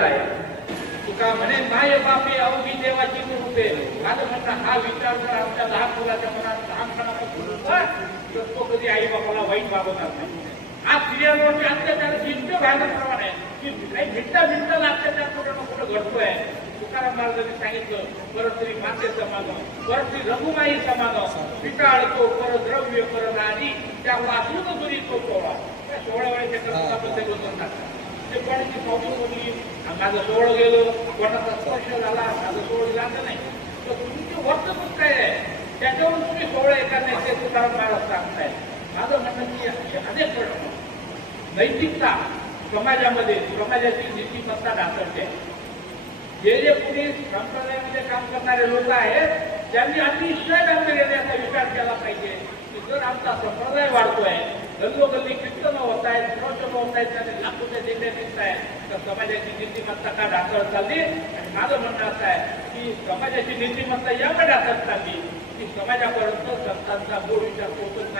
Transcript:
झालेला आहे. तुका म्हणे माय बापे अवघी देवाची रूपे. माझं म्हणणं हा विचार जर आमच्या लहान मुलाच्या मनात लहानपणापासून होता तर तो कधी आई बापाला वाईट वागवणार नाही. आज स्त्रियांवरती अत्याचार जिंकतो घालण्याप्रमाणे की काही मिनिटाला अत्याचार कुठं कुठं घडतोय. तुकाराम महाराजांनी सांगितलं परस्त्री माते समाज परस्त्री रघुमाई समाज पिटाळतो पर द्रव्य पर नारी त्या वाचून दुरी तो सोहळा. त्या सोहळ्यावेळेच्या कर्तव्याबद्दल बोलतात ते कोणाची पावसाळी बोलली माझं सोहळं गेलं कोणाचा स्पर्श झाला माझं सोहळं झालं नाही. तर तुमचे वर्तणूक काय आहे त्याच्यावरून तुम्ही सोहळं एखाद्या ते तुकाराम महाराज सांगताय. माझं म्हणणं की अनेक प्रश्न नैतिकता समाजामध्ये समाजाची नीतिमत्ता ढासळते. जे पुढे संप्रदायामध्ये काम करणारे लोक आहेत त्यांनी अतिशय गांभीर्याने याचा विचार केला पाहिजे की जर आमचा संप्रदाय वाढतोय गल्लोगल्ली कीर्तन होत आहेत प्रवचन होत आहेत त्याने लाखोच्या दिंड्या दिसत आहेत तर समाजाची नीतिमत्ता का ढासळत चालली. आणि माझं म्हणणं असं आहे की समाजाची नीतिमत्ता यामुळे ढासळत चालली की समाजापर्यंत संतांचा मूळ विचार पोहोचत नाही.